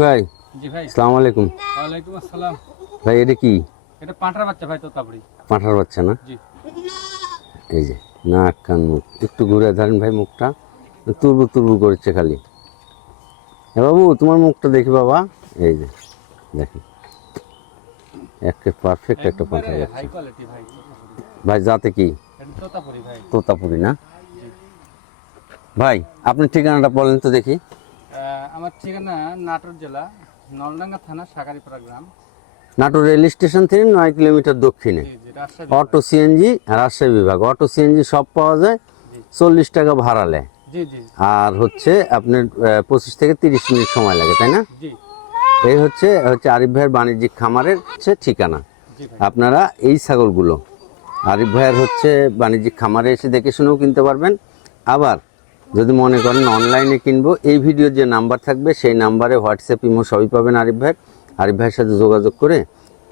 ভাই জি ভাই। আসসালামু আলাইকুম। ওয়ালাইকুম আসসালাম। ভাই এটা কি? এটা পাঁঠার বাচ্চা ভাই তোতাপুরি। পাঁঠার বাচ্চা না? জি। এই যে নাক কান মুখ। একটু ঘুরে ধরেন ভাই মুখটা। তুরবু তুরবু করছে খালি। এ বাবু তোমার মুখটা দেখি বাবা। এই যে দেখি। একটা পারফেক্ট একটা পাঁঠা হাই যাচ্ছে ভাই। যাতে কি? তোতাপুরি না? ভাই আপনি ঠিকানাটা বলেন তো দেখি। আমার ঠিকানা নাটোর জেলা নলডাঙ্গা থানা সাকারিপাড়া গ্রাম। নাটোর রেল স্টেশন থেকে নয় কিলোমিটার দক্ষিণে। অটো সিএনজি রাজশাহী বিভাগ। অটো সিএনজি সব পাওয়া যায় চল্লিশ টাকা ভাড়া জি আর হচ্ছে আপনার পঁচিশ থেকে তিরিশ মিনিট সময় লাগে তাই না? এই হচ্ছে হচ্ছে আরিফ ভাইয়ের বাণিজ্যিক খামারের হচ্ছে ঠিকানা। আপনারা এই ছাগলগুলো আরিফ ভাইয়ের হচ্ছে বাণিজ্যিক খামারে এসে দেখে শুনেও কিনতে পারবেন। আবার যদি মনে করেন অনলাইনে কিনবো এই ভিডিওর যে নাম্বার থাকবে সেই নাম্বারে হোয়াটসঅ্যাপ ইমো সবই পাবেন আরিফ ভাই। আরিফ ভাইয়ের সাথে যোগাযোগ করে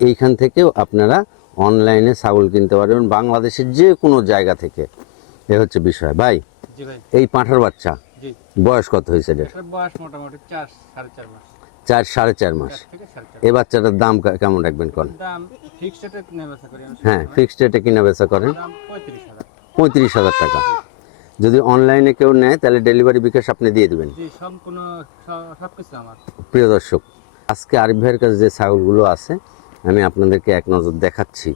এইখান থেকেও আপনারা অনলাইনে ছাগল কিনতে পারবেন বাংলাদেশের যে কোনো জায়গা থেকে। এ হচ্ছে বিষয়। ভাই এই পাঁঠার বাচ্চা বয়স কত হয়েছে চার সাড়ে চার মাস। এই বাচ্চাটার দাম কেমন রাখবেন কোন? হ্যাঁ ফিক্সড রেটে কিনা বেচা করেন। পঁয়ত্রিশ হাজার। টাকা। যদি অনলাইনে কেউ নেয় তাহলে ডেলিভারি বিকাশ আপনি দিয়ে দেবেন। প্রিয় দর্শক আজকে আরিফ ভাইয়ের কাছে যে ছাগলগুলো আছে আমি আপনাদেরকে এক নজর দেখাচ্ছি।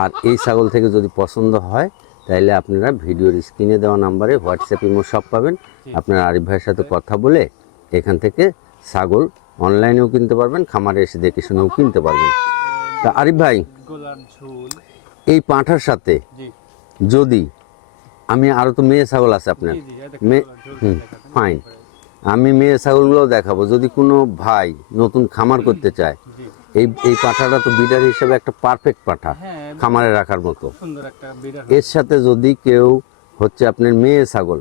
আর এই ছাগল থেকে যদি পছন্দ হয় তাহলে আপনারা ভিডিওর স্ক্রিনে দেওয়া নাম্বারে হোয়াটসঅ্যাপ ইমো সব পাবেন। আপনারা আরিফ ভাইয়ের সাথে কথা বলে এখান থেকে ছাগল অনলাইনেও কিনতে পারবেন খামারে এসে দেখে শুনেও কিনতে পারবেন। তা আরিফ ভাই এই পাঁঠার সাথে যদি আমি আরও তো মেয়ে ছাগল আছে আপনার। জি জি এই দেখেন মে- গোলার ঝুল হুম, ফাইন আমি মেয়ে ছাগলগুলো দেখাবো। যদি কোনো ভাই নতুন খামার করতে চায় এই এই পাঠাটা তো বিডার হিসেবে একটা পারফেক্ট পাঠা হ্যাঁ খামারে রাখার মতো। এর সাথে যদি কেউ হচ্ছে আপনার মেয়ে ছাগল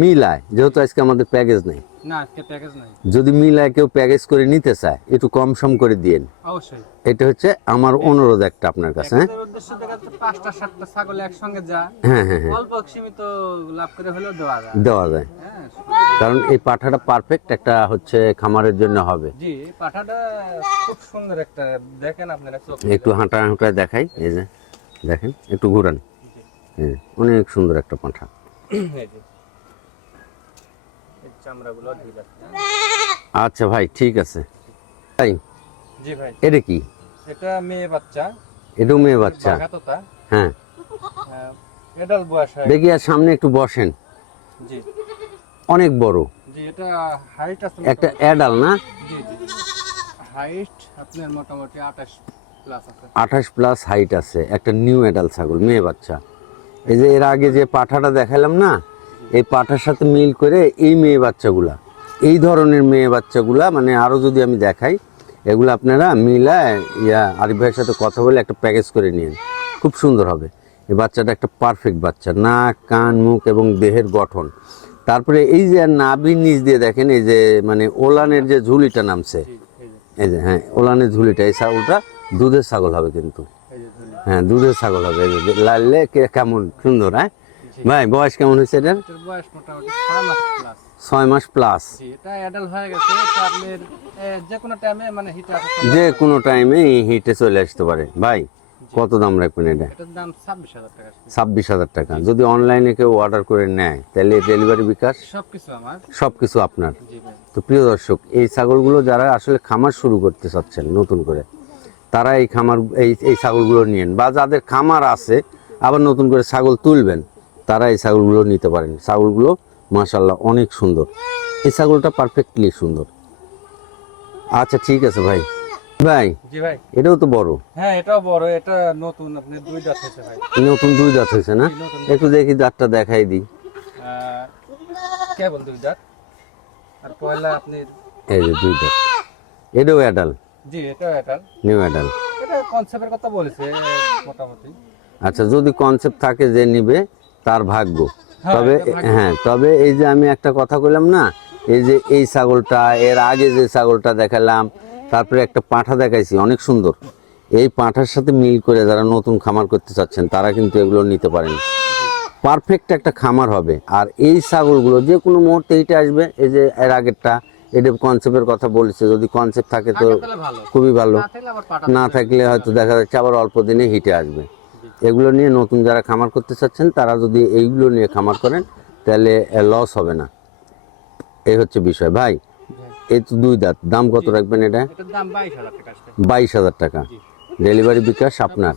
মিলায় যেহেতু আজকে আমাদের প্যাকেজ নেই না আজকে প্যাকেজ নাই। যদি মিলায় কেউ প্যাকেজ করে নিতে চায় একটু কম সম করে দিয়েন। অবশ্যই। এটা হচ্ছে আমার অনুরোধ একটা আপনার কাছে হ্যাঁ? উদ্দেশ্য দেখা যাচ্ছে পাঁচটা সাতটা ছাগল একসঙ্গে যা হ্যাঁ হ্যাঁ হ্যাঁ। অল্প সীমিত লাভ করে হলেও দেওয়া যায়। দেওয়া যায়। হ্যাঁ কারণ এই পাঠাটা পারফেক্ট একটা হচ্ছে খামারের জন্য হবে। জি পাঠাটা খুব সুন্দর একটা দেখেন আপনারা একটু হাঁটা হাঁটা দেখাই এই যে দেখেন একটু ঘুরান। এই যে, অনেক সুন্দর একটা পাঠা। এই যে। এই চামড়াগুলো ঢিল আচ্ছা ভাই ঠিক আছে। ভাই জি ভাই। এটা কি? এটা মেয়ে বাচ্চা। এটাও মেয়ে বাচ্চা। হ্যাঁ। এডাল বয়স হয়। দেখি আর সামনে একটু বসেন। জি। অনেক বড়। জি এটা হাইট আছে একটা অ্যাডাল না? জি জি। হাইট আপনার মোটামুটি আঠাশ প্লাস আছে। আঠাশ প্লাস হাইট আছে। একটা নিউ অ্যাডাল ছাগল মেয়ে বাচ্চা। এই যে এর আগে যে পাঠাটা দেখালাম না? এই পাঠার সাথে মিল করে এই মেয়ে বাচ্চাগুলা এই ধরনের মেয়ে বাচ্চাগুলা মানে আরও যদি আমি দেখাই এগুলো আপনারা মিলায় ইয়া আরিফ ভাইয়ের সাথে কথা বলে একটা প্যাকেজ করে নিন খুব সুন্দর হবে। এই বাচ্চাটা একটা পারফেক্ট বাচ্চা। নাক কান মুখ এবং দেহের গঠন। তারপরে এই যে নাভির নিচ দিয়ে দেখেন এই যে মানে ওলানের যে ঝুলিটা নামছে। এই যে। হ্যাঁ ওলানের ঝুলিটা এই ছাগলটা দুধের ছাগল হবে কিন্তু। হ্যাঁ দুধের ছাগল হবে। লাললে কেমন সুন্দর হ্যাঁ? ভাই বয়স কেমন হয়েছে এটার? বয়স মোটামুটি ছয় মাস প্লাস ছয় মাস প্লাস এটা অ্যাডাল্ট হয়ে গেছে আপনার যে কোনো টাইমে মানে হিটে যে কোনো টাইমে হিটে চলে আসতে পারে। ভাই কত দাম রাখবেন এটা? দাম ছাব্বিশ হাজার টাকা ছাব্বিশ হাজার টাকা। যদি অনলাইনে কেউ অর্ডার করে নেয় তাহলে ডেলিভারি বিকাশ? সব কিছু আমার সব কিছু আপনার তো প্রিয় দর্শক এই ছাগলগুলো যারা আসলে খামার শুরু করতে চাচ্ছেন নতুন করে তারা এই খামার এই এই ছাগলগুলো নিয়েন। বা যাদের খামার আছে আবার নতুন করে ছাগল তুলবেন তারা এই ছাগলগুলো নিতে পারেন। ছাগলগুলো মাশাল্লাহ অনেক সুন্দর। এই ছাগলটা পারফেক্টলি সুন্দর। আচ্ছা ঠিক আছে ভাই। ভাই জি ভাই। এটাও তো বড়। হ্যাঁ এটাও বড়। এটা নতুন আপনি দুই দাঁত হয়েছে ভাই। নতুন দুই দাঁত হয়েছে না? একটু দেখি দাঁতটা দেখাই দিই। কেবল দুই দাঁত আর পয়লা আপনি এই যে দুই দাঁত এটাও অ্যাডাল জি এটাও এটাল নিউ অ্যাডাল এটা কনসেপ্টের কথা বলেছে মোটামুটি। আচ্ছা যদি কনসেপ্ট থাকে যে নিবে তার ভাগ্য। হ্যাঁ, তবে হ্যাঁ তবে এই যে আমি একটা কথা কইলাম না এই যে এই ছাগলটা এর আগে যে ছাগলটা দেখালাম তারপরে একটা পাঁঠা দেখাইছি অনেক সুন্দর। এই পাঁঠার সাথে মিল করে যারা নতুন খামার করতে চাচ্ছেন তারা কিন্তু এগুলো নিতে পারেন। পারফেক্ট একটা খামার হবে। আর এই ছাগলগুলো যে কোনো মুহূর্তে হিটে আসবে এই যে এর আগেরটা এটা কনসেপ্টের কথা বলছে যদি কনসেপ্ট থাকে তো খুবই ভালো। না থাকলে হয়তো দেখা যাচ্ছে আবার অল্প দিনে হিটে আসবে। এগুলো নিয়ে নতুন যারা খামার করতে চাচ্ছেন তারা যদি এইগুলো নিয়ে খামার করেন তাহলে লস হবে না। এই হচ্ছে বিষয়। ভাই এই তো দুই দাঁত। দাম কত রাখবেন এটা? বাইশ হাজার টাকা ডেলিভারি বিকাশ আপনার।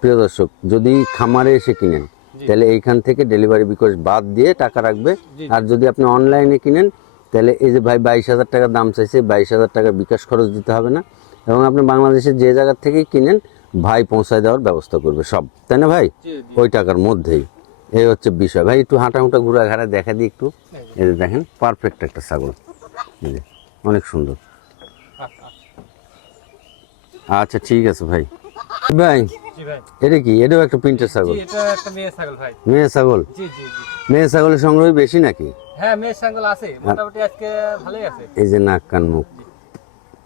প্রিয় দর্শক যদি খামারে এসে কিনেন তাহলে এইখান থেকে ডেলিভারি বিকাশ বাদ দিয়ে টাকা রাখবে। আর যদি আপনি অনলাইনে কিনেন তাহলে এই যে ভাই বাইশ হাজার টাকা দাম চাইছে বাইশ হাজার টাকা বিকাশ খরচ দিতে হবে না। এবং আপনি বাংলাদেশের যে জায়গার থেকেই কিনেন ভাই পৌঁছায় দেওয়ার ব্যবস্থা করবে সব তাই না ভাই? ওই টাকার মধ্যেই। এই হচ্ছে বিষয়। ভাই একটু হাঁটা হুঁটা ঘুরা ঘাড়া দেখা দিই একটু। এই যে দেখেন পারফেক্ট একটা ছাগল। অনেক সুন্দর। আচ্ছা, ঠিক আছে ভাই। ভাই এটা কি? এটাও একটা প্রিন্টের ছাগল। মেয়ে ছাগল মেয়ে মেয়ে ছাগলের সংগ্রহ বেশি নাকি? হ্যাঁ মেয়ের ছাগল আছে। মোটামুটি আজকে ভালোই আছে। এই যে নাক কান মুখ।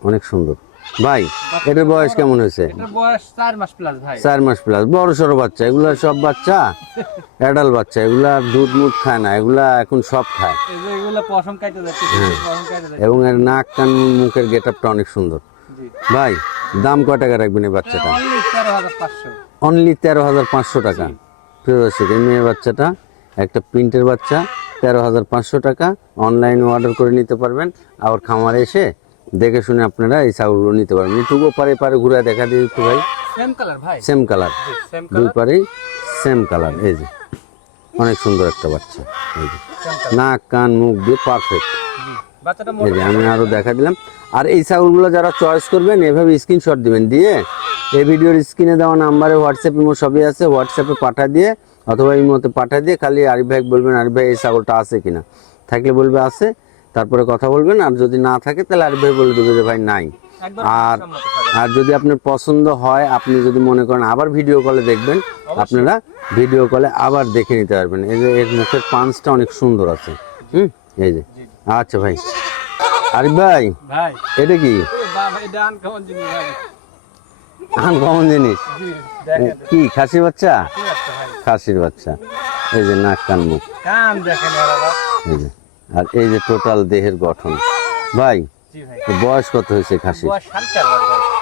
অনেক সুন্দর। ভাই এটার বয়স কেমন হয়েছে? চার মাস প্লাস বড় সড়ো বাচ্চা এগুলা সব বাচ্চা? অ্যাডাল বাচ্চা এগুলা দুধ মুধ খায় না এগুলা এখন সব খায়। এই যে এগুলো পশম কাটতে যাচ্ছে পশম কাটতে যাচ্ছে। এবং এর নাক কান মুখের গেট আপটা অনেক সুন্দর। ভাই দাম কয় টাকা রাখবেন এই বাচ্চাটা? অনলি তেরো হাজার পাঁচশো। অনলি তেরো হাজার পাঁচশো টাকা। প্রিয় দর্শক এই মেয়ে বাচ্চাটা একটা প্রিন্টের বাচ্চা তেরো হাজার পাঁচশো টাকা। অনলাইনে অর্ডার করে নিতে পারবেন। আবার খামারে এসে দেখে শুনে আপনারা এই ছাগলগুলো নিতে পারবেন একটু পারে পারে ঘুরে দেখা দিয়ে একটু ভাই। সেম কালার ভাই। সেম কালার দুই পারেই সেম কালার এই যে। অনেক সুন্দর একটা বাচ্চা এই যে। নাক কান মুখ দিয়ে পারফেক্ট এই যে আমি আরও দেখা দিলাম। আর এই ছাগলগুলো যারা চয়েস করবেন এভাবে স্ক্রিনশট দিবেন দিয়ে এই ভিডিওর স্ক্রিনে দেওয়া নাম্বারে হোয়াটসঅ্যাপ ইমো সবই আছে। হোয়াটসঅ্যাপে পাঠা দিয়ে অথবা ইমোতে পাঠা দিয়ে খালি আরিফ ভাই বলবেন আরিফ ভাই এই ছাগলটা আছে কিনা? থাকলে বলবে আছে। তারপরে কথা বলবেন আর যদি না থাকে তাহলে আরিফ ভাই বলে দেবে যে ভাই নাই। আর আর যদি আপনার পছন্দ হয় আপনি যদি মনে করেন আবার ভিডিও কলে দেখবেন আপনারা ভিডিও কলে আবার দেখে নিতে পারবেন। এই যে এর মুখের পাঞ্চটা অনেক সুন্দর আছে। হুম? এই যে। আচ্ছা ভাই। আরিফ ভাই ভাই। এটা কি? আনকমন জিনিস কি খাসি বাচ্চা? খাসির বাচ্চা। এই যে নাক কান মুখ। কান দেখেন আর এই যে। আর এই যে টোটাল দেহের গঠন। ভাই বয়স কত হয়েছে খাসি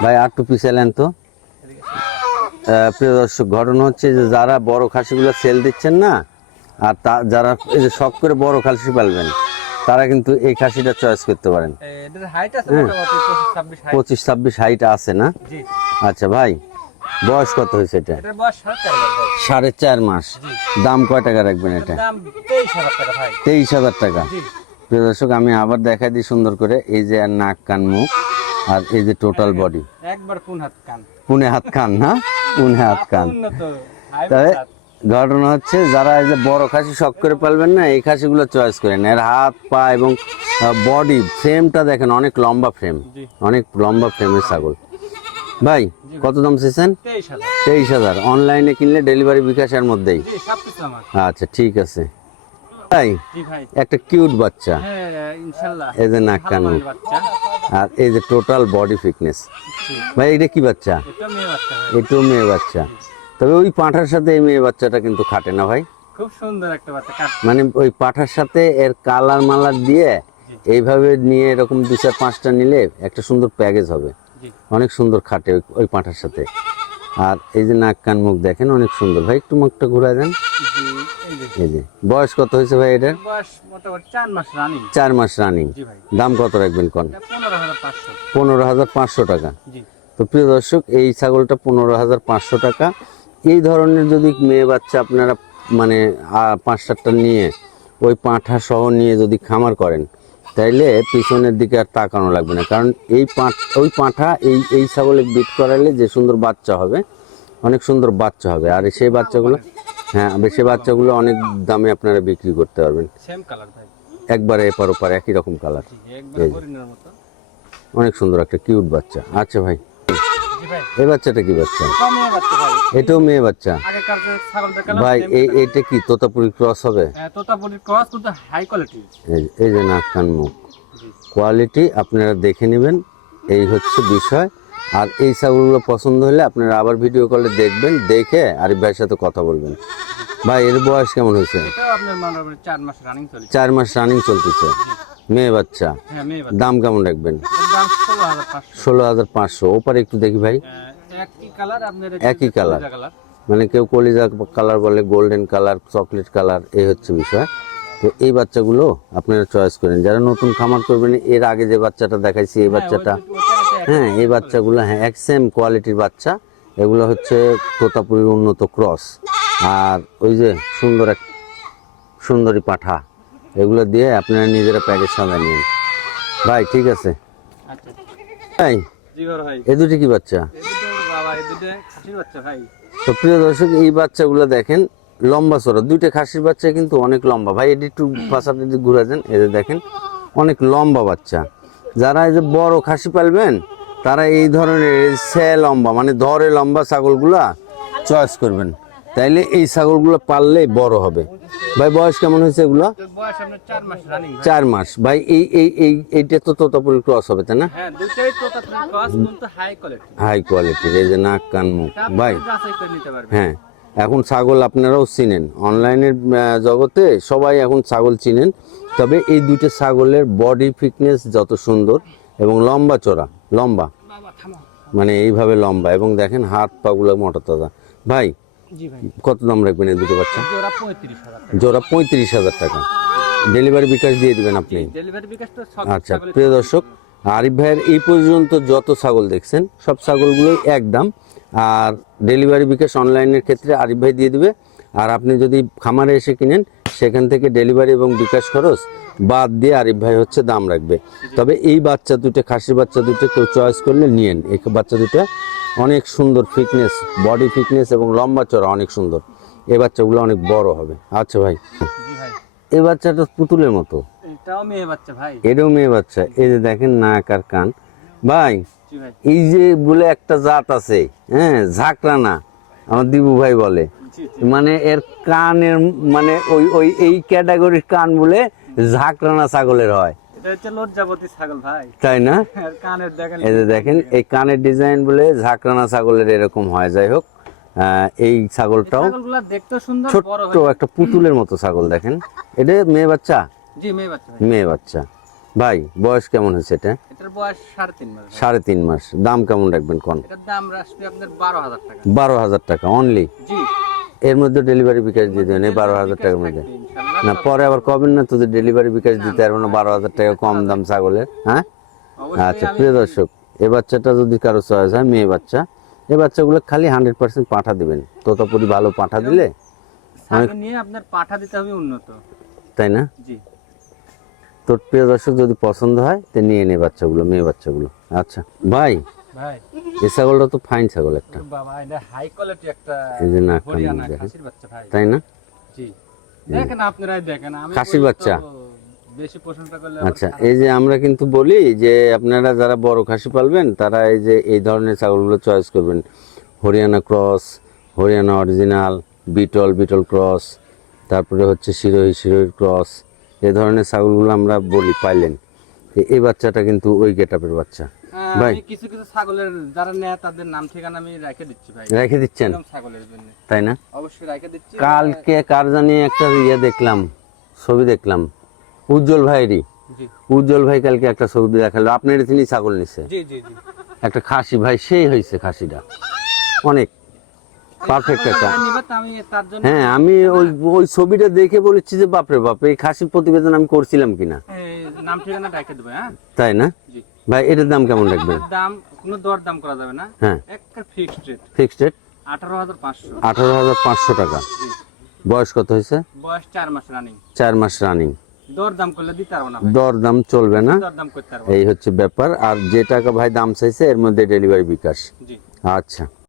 ভাই আর টু পিছালেন তো। প্রিয় দর্শক ঘটনা হচ্ছে যে যারা বড় খাসিগুলো সেল দিচ্ছেন না আর তা যারা এই যে শখ করে বড় খাসি পালবেন তারা কিন্তু এই খাসিটা চয়েস করতে পারেন। হাইট পঁচিশ ছাব্বিশ হাইট আছে না? আচ্ছা ভাই বয়স কত হয়েছে এটা? সাড়ে চার মাস। দাম কয় টাকা রাখবেন এটা? তেইশ হাজার টাকা প্রিয় দর্শক আমি আবার দেখাই দিই সুন্দর করে। এই যে আর নাক কান মুখ আর এই যে টোটাল বডি একবার পুনে হাত কান? না? পুনে হাত কান। উন্নত তবে ঘটনা হচ্ছে যারা এই যে বড় খাসি শখ করে পালবেন না এই খাসিগুলো চয়েস করেন এর হাত পা এবং বডি ফ্রেমটা দেখেন অনেক লম্বা ফ্রেম অনেক লম্বা ফ্রেমের ছাগল। ভাই কত দাম চেয়েছেন তেইশ হাজার। অনলাইনে কিনলে ডেলিভারি বিকাশের মধ্যেই। আচ্ছা ঠিক আছে। ভাই একটা কিউট বাচ্চা। এই যে নাক কান। আর এই যে টোটাল বডি ফিটনেস। ভাই এটা কি বাচ্চা? এটা মেয়ে বাচ্চা। এটাও মেয়ে বাচ্চা তবে ওই পাঁঠার সাথে এই মেয়ে বাচ্চাটা কিন্তু খাটে না ভাই? খুব সুন্দর একটা বাচ্চা মানে ওই পাঁঠার সাথে এর কালার মালার দিয়ে এইভাবে নিয়ে এরকম দু চার পাঁচটা নিলে একটা সুন্দর প্যাকেজ হবে। অনেক সুন্দর খাটে ওই- পাঁঠার সাথে। আর এই যে নাক কান মুখ দেখেন অনেক সুন্দর। ভাই একটু মুখটা ঘুরায় দেন। এই যে। বয়স কত হয়েছে ভাই এটার? চার মাস রানিং দাম কত রাখবেন কোন? এটা পনেরো হাজার পাঁচশো। পনেরো হাজার পাঁচশো টাকা। তো প্রিয় দর্শক এই ছাগলটা পনেরো হাজার পাঁচশো টাকা। এই ধরনের যদি মেয়ে বাচ্চা আপনারা মানে পাঁচ সাতটা নিয়ে ওই পাঁঠা সহ নিয়ে যদি খামার করেন তাইলে পিছনের দিকে আর তাকানো লাগবে না। কারণ এই পাঁঠ ওই পাঁঠা এই এই ছাগলে বিট করালে যে সুন্দর বাচ্চা হবে অনেক সুন্দর বাচ্চা হবে। আর সেই বাচ্চাগুলো হ্যাঁ সেই বাচ্চাগুলো অনেক দামে আপনারা বিক্রি করতে পারবেন। কালার একবারে এপার ওপার একই রকম কালার অনেক সুন্দর একটা কিউট বাচ্চা। আচ্ছা ভাই। এই বাচ্চাটা কি বাচ্চা? এটাও মেয়ে বাচ্চা? ভাই এই এটা কি তোতাপুরি ক্রস হবে? হ্যাঁ, ক্রস কিন্তু হাই কোয়ালিটি এই যে- নাক কান মুখ। কোয়ালিটি আপনারা দেখে নেবেন এই হচ্ছে বিষয়। আর এই ছাগলগুলো পছন্দ হলে আপনারা আবার ভিডিও কলে দেখবেন দেখে আরিফ ভাইয়ের সাথে কথা বলবেন। ভাই এর বয়স কেমন হয়েছে? চার মাস রানিং চলতেছে। মেয়ে বাচ্চা। হ্যাঁ মেয়ে বাচ্চা। দাম কেমন রাখবেন? ষোলো হাজার পাঁচশো। ওপারে একটু দেখি ভাই। একই কালার একই কালার। মানে কেউ কলিজা কালার বলে গোল্ডেন কালার চকলেট কালার এই হচ্ছে বিষয়। তো এই বাচ্চাগুলো আপনারা চয়েস করেন। যারা নতুন খামার করবেন এর আগে যে বাচ্চাটা দেখাইছি এই বাচ্চাটা। হ্যাঁ এই বাচ্চাগুলো হ্যাঁ এক সেম কোয়ালিটির বাচ্চা। এগুলো হচ্ছে তোতাপুরীর উন্নত ক্রস আর ওই যে সুন্দর এক সুন্দরী পাঠা। এগুলো দিয়ে আপনারা নিজেরা প্যাকেজ সাজা নিন। ভাই ঠিক আছে? আচ্ছা। ভাই। এ দুটি কি বাচ্চা? এই দুটো এই দুটো খাসির বাচ্চা ভাই। তো প্রিয় দর্শক এই বাচ্চাগুলো দেখেন লম্বা চড়া দুইটা খাসির বাচ্চা কিন্তু অনেক লম্বা। ভাই এটি একটু পাশাটা যদি ঘুরে দেন এদের দেখেন অনেক লম্বা বাচ্চা। যারা এই যে বড় খাসি পালবেন তারা এই ধরনের সে লম্বা মানে ধরে লম্বা ছাগলগুলা চয়েস করবেন। তাইলে এই ছাগলগুলো পাললেই বড় হবে। ভাই বয়স কেমন হয়েছে এগুলো? চার মাস ভাই। এই এই এই এইটা তো তোতাপুরি ক্রস হবে তাই না? হ্যাঁ হাই কোয়ালিটির এই যে নাক কান মুখ। ভাই হ্যাঁ এখন ছাগল আপনারাও চিনেন। অনলাইনের জগতে সবাই এখন ছাগল চিনেন। তবে এই দুইটা ছাগলের বডি ফিটনেস যত সুন্দর এবং লম্বা চড়া লম্বা। মানে এইভাবে লম্বা এবং দেখেন হাত পাগুলো মোটা তাজা। ভাই কত দাম রাখবেন এই দুটো বাচ্চা? জোড়া পঁয়ত্রিশ হাজার টাকা। ডেলিভারি বিকাশ দিয়ে দিবেন আপনি। আচ্ছা প্রিয় দর্শক আরিফ ভাইয়ের এই পর্যন্ত যত ছাগল দেখছেন সব ছাগলগুলোই এক দাম। আর ডেলিভারি বিকাশ অনলাইনের ক্ষেত্রে আরিফ ভাই দিয়ে দেবে। আর আপনি যদি খামারে এসে কিনেন সেখান থেকে ডেলিভারি এবং বিকাশ খরচ বাদ দিয়ে আরিফ ভাই হচ্ছে দাম রাখবে। তবে এই বাচ্চা দুটো খাসির বাচ্চা দুটো কেউ চয়েস করলে নিয়েন। এই বাচ্চা দুটো অনেক সুন্দর ফিটনেস বডি ফিটনেস এবং লম্বা চড়া অনেক সুন্দর। এ বাচ্চাগুলো অনেক বড় হবে। আচ্ছা ভাই। এ বাচ্চাটা পুতুলের মতো। এটাও মেয়ে বাচ্চা ভাই। এটাও মেয়ে বাচ্চা। এই যে দেখেন নাক আর কান। ভাই এই যে বলে একটা জাত আছে হ্যাঁ ঝাঁকড়ানা আমার দিবু ভাই বলে। মানে এর কানের মানে ওই ওই এই ক্যাটাগরির কান বলে ঝাঁকড়ানা ছাগলের হয়। তাই না? দেখেন এই যে দেখেন এই কানের ডিজাইন বলে ঝাঁকড়ানা ছাগলের এরকম হয় যাই হোক। এই ছাগলটাও ছোট্ট একটা পুতুলের মতো ছাগল দেখেন। এটা মেয়ে বাচ্চা? মেয়ে বাচ্চা ভাই। বয়স কেমন হয়েছে এটা? সাড়ে তিন মাস। দাম কেমন রাখবেন কোন? বারো হাজার টাকা। অনলি এর মধ্যে ডেলিভারি বিকাশ দিয়ে দেবেন এই বারো হাজার টাকার মধ্যে। না পরে আবার কবেন না তোদের ডেলিভারি বিকাশ দিতে পারব না বারো হাজার টাকা কম দাম ছাগলের হ্যাঁ? আচ্ছা প্রিয় দর্শক এই বাচ্চাটা যদি কারও চয়েস হয় মেয়ে বাচ্চা এই বাচ্চাগুলো খালি হান্ড্রেড পার্সেন্ট পাঠা দিবেন। তোতাপুরি ভালো পাঠা দিলে ছাগল নিয়ে আপনার পাঠা দিতে হবে উন্নত। তাই না? জি। তোর প্রিয় দর্শক যদি পছন্দ হয় তো নিয়ে নে বাচ্চাগুলো মেয়ে বাচ্চাগুলো। আচ্ছা ভাই ভাই। এই ছাগলটা তো ফাইন ছাগল একটা। বাবা এটা হাই কোয়ালিটি একটা এই যে নাক কান হরিয়ানা দেখেন। খাসির বাচ্চা ভাই। তাই না? জি। দেখেন আপনারাই দেখেন আমি খাসির বাচ্চা? বেশি প্রশংসা করলে আচ্ছা এই যে আমরা কিন্তু বলি যে আপনারা যারা বড় খাসি পালবেন তারা এই যে এই ধরনের ছাগলগুলো চয়েস করবেন। Haryana cross Haryana original Beetal Beetal cross তারপরে হচ্ছে শিরোহী শিরোহির ক্রস এই ধরনের ছাগলগুলো আমরা বলি পাইলেন। এই বাচ্চাটা কিন্তু ওই গেটআপের বাচ্চা। ভাই। কিছু কিছু ছাগলের যারা নেয় তাদের নাম ঠিকানা আমি রেখে দিচ্ছি ভাই। রেখে দিচ্ছেন? ছাগলের জন্য। তাই না? অবশ্যই রেখে দিচ্ছি। কালকে কার জানি একটা ইয়ে দেখলাম ছবি দেখলাম। উজ্জ্বল ভাইয়েরই। উজ্জ্বল ভাই কালকে একটা ছবি দেখাল। আপনার তিনি ছাগল নিছে। একটা খাসি ভাই সেই হয়েছে খাসিটা। অনেক পারফেক্ট একটা। হ্যাঁ আমি ওই ওই ছবিটা দেখে বলেছি যে বাপরে বাপ এই খাসির প্রতিবেদন আমি করছিলাম কিনা। নাম ঠিকানা রেখে দেবো হ্যাঁ? তাই না? জি। ভাই এটার দাম কেমন রাখবেন? দাম কোনো দর দাম করা যাবে না। হ্যাঁ। একটা ফিক্সড রেট ফিক্সড রেট আঠারো হাজার পাঁচশো। আঠারো হাজার পাঁচশো টাকা। জি। বয়স কত হয়েছে? বয়স 4 মাস রানিং 4 মাস রানিং দর দাম করলে দিতে পারব না দর দাম চলবে না। দর দাম করতে পারব এই হচ্ছে ব্যাপার। আর যে টাকা ভাই দাম চাইছে এর মধ্যে ডেলিভারি বিকাশ। জি। আচ্ছা।